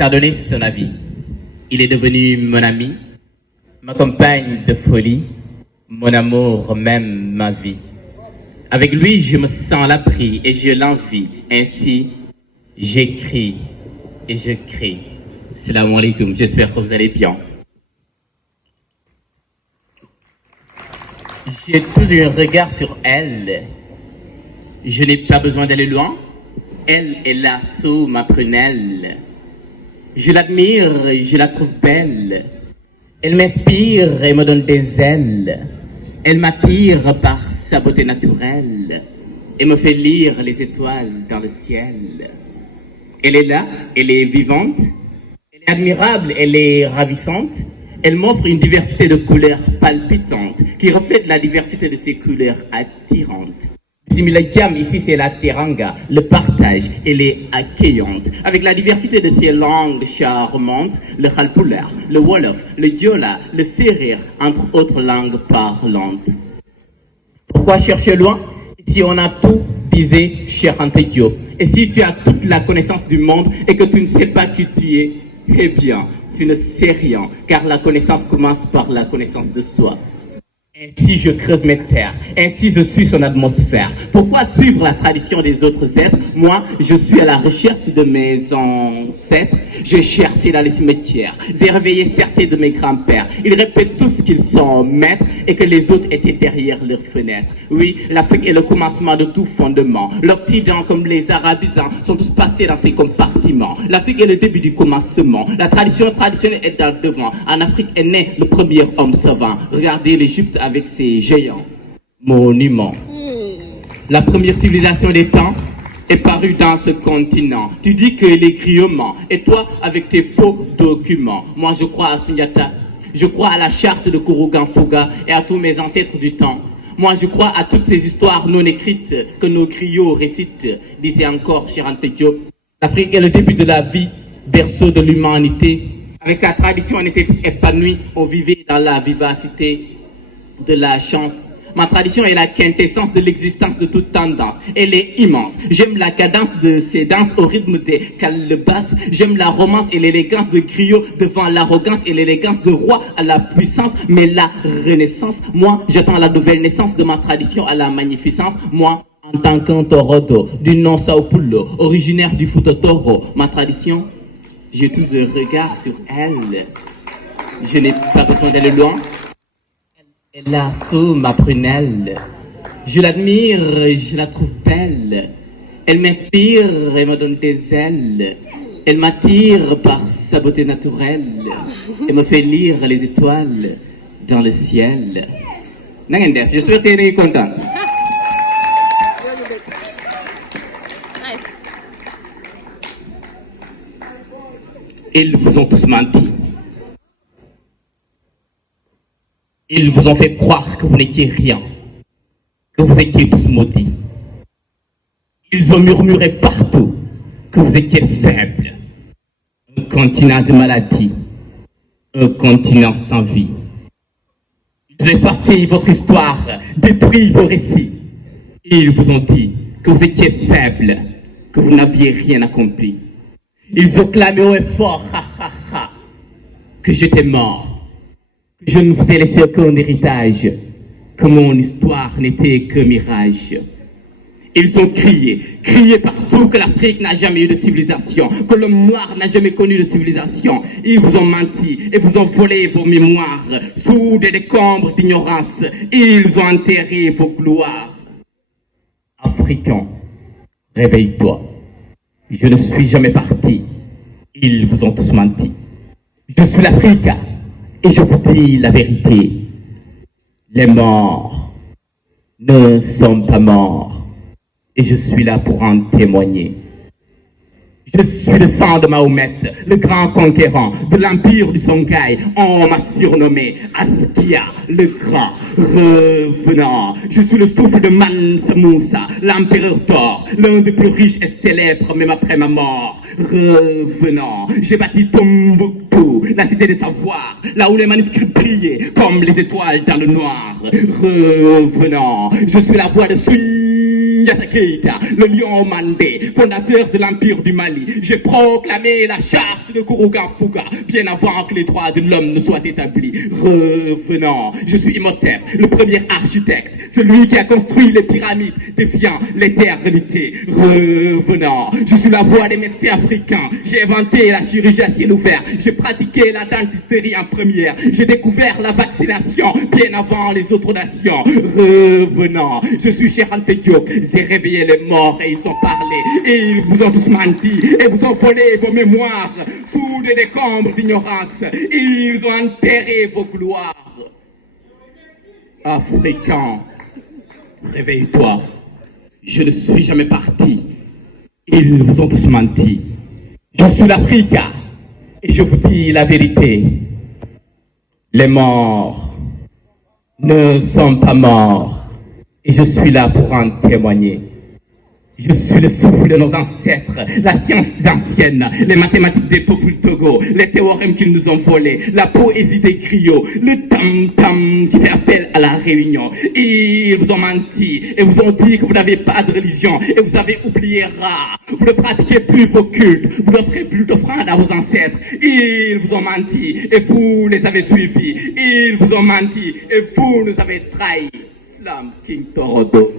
a donné son avis. Il est devenu mon ami, ma compagne de folie, mon amour, même ma vie. Avec lui, je me sens à l'abri et je l'envie. Ainsi, j'écris et je crie. Salam alaikum, j'espère que vous allez bien. J'ai toujours un regard sur elle. Je n'ai pas besoin d'aller loin. Elle est là sous ma prunelle. Je l'admire, je la trouve belle. Elle m'inspire et me donne des ailes. Elle m'attire par sa beauté naturelle et me fait lire les étoiles dans le ciel. Elle est là, elle est vivante, elle est admirable, elle est ravissante. Elle m'offre une diversité de couleurs palpitantes qui reflète la diversité de ses couleurs attirantes. Simila Jam, ici c'est la teranga, le partage, elle est accueillante. Avec la diversité de ses langues charmantes, le khalpulaar, le wolof, le diola, le serer, entre autres langues parlantes. Pourquoi chercher loin si on a tout disait Cheikh Anta Diop? Et si tu as toute la connaissance du monde et que tu ne sais pas qui tu es, eh bien, tu ne sais rien, car la connaissance commence par la connaissance de soi. Ainsi je creuse mes terres, ainsi je suis son atmosphère. Pourquoi suivre la tradition des autres êtres? Moi, je suis à la recherche de mes ancêtres. J'ai cherché dans les cimetières, j'ai réveillé certains de mes grands-pères. Ils répètent tous qu'ils sont maîtres et que les autres étaient derrière leurs fenêtres. Oui, l'Afrique est le commencement de tout fondement. L'Occident, comme les Arabisans, sont tous passés dans ses compartiments. L'Afrique est le début du commencement. La tradition traditionnelle est dans le devant. En Afrique est né le premier homme savant. Regardez l'Égypte avec ses géants monuments. La première civilisation des temps est parue dans ce continent. Tu dis que les griots mentent, et toi avec tes faux documents. Moi je crois à Sunyata, je crois à la charte de Kourougan-Fouga et à tous mes ancêtres du temps. Moi je crois à toutes ces histoires non écrites que nos griots récitent, disait encore Cheikh Anta Diop. L'Afrique est le début de la vie, berceau de l'humanité. Avec sa tradition, on était tous épanouis, on vivait dans la vivacité de la chance. Ma tradition est la quintessence de l'existence de toute tendance. Elle est immense. J'aime la cadence de ces danses au rythme des calebasses. J'aime la romance et l'élégance de griot devant l'arrogance et l'élégance de roi à la puissance. Mais la renaissance, moi, j'attends la nouvelle naissance de ma tradition à la magnificence. Moi, en tant qu'un torodo du nom Sao Paulo, originaire du Fouta Toro, ma tradition, j'ai tout le regard sur elle. Je n'ai pas besoin d'aller loin. Elle a sous ma prunelle. Je l'admire, je la trouve belle. Elle m'inspire et me donne des ailes. Elle m'attire par sa beauté naturelle et me fait lire les étoiles dans le ciel. Je suis très content. Ils vous ont tous menti. Ils vous ont fait croire que vous n'étiez rien, que vous étiez tous maudits. Ils ont murmuré partout que vous étiez faibles. Un continent de maladie, un continent sans vie. Ils ont effacé votre histoire, détruit vos récits. Ils vous ont dit que vous étiez faibles, que vous n'aviez rien accompli. Ils ont clamé haut et fort, que j'étais mort. Je ne vous ai laissé aucun héritage, que mon histoire n'était que mirage. Ils ont crié partout que l'Afrique n'a jamais eu de civilisation, que l'homme noir n'a jamais connu de civilisation. Ils vous ont menti et vous ont volé vos mémoires sous des décombres d'ignorance. Ils ont enterré vos gloires. Africain, réveille-toi. Je ne suis jamais parti. Ils vous ont tous menti. Je suis l'Afrique. Et je vous dis la vérité, les morts ne sont pas morts, et je suis là pour en témoigner. Je suis le sang de Mahomet, le grand conquérant de l'empire du Songhai. On m'a surnommé Askia, le grand revenant. Je suis le souffle de Mansa Moussa, l'empereur d'or, l'un des plus riches et célèbres, même après ma mort. Revenant, j'ai bâti Tombouctou, la cité des savoirs, là où les manuscrits brillaient comme les étoiles dans le noir. Revenant, je suis la voix de Sunyata, Soundiata Keïta, le lion Mandé, fondateur de l'Empire du Mali. J'ai proclamé la charte de Kourouga Fouga, bien avant que les droits de l'homme ne soient établis. Revenant, je suis Imhotep, le premier architecte, celui qui a construit les pyramides, défiant l'éternité. Revenant, je suis la voix des médecins africains. J'ai inventé la chirurgie à ciel ouvert. J'ai pratiqué la dentisterie en première. J'ai découvert la vaccination bien avant les autres nations. Revenant, je suis Cheikh Anta Diop. J'ai réveillé les morts et ils ont parlé. Et ils vous ont tous menti et vous ont volé vos mémoires sous des décombres d'ignorance. Ils ont enterré vos gloires. Africain, réveille-toi. Je ne suis jamais parti. Ils vous ont tous menti. Je suis l'Afrique et je vous dis la vérité. Les morts ne sont pas morts et je suis là pour en témoigner. Je suis le souffle de nos ancêtres, la science ancienne, les mathématiques des peuples Togo, les théorèmes qu'ils nous ont volés, la poésie des griots, le tam-tam qui fait appel à la réunion. Ils vous ont menti et vous ont dit que vous n'avez pas de religion et vous avez oublié Ra. Vous ne pratiquez plus vos cultes, vous n'offrez plus d'offrandes à vos ancêtres. Ils vous ont menti et vous les avez suivis. Ils vous ont menti et vous nous avez trahis. Slam King Torodo.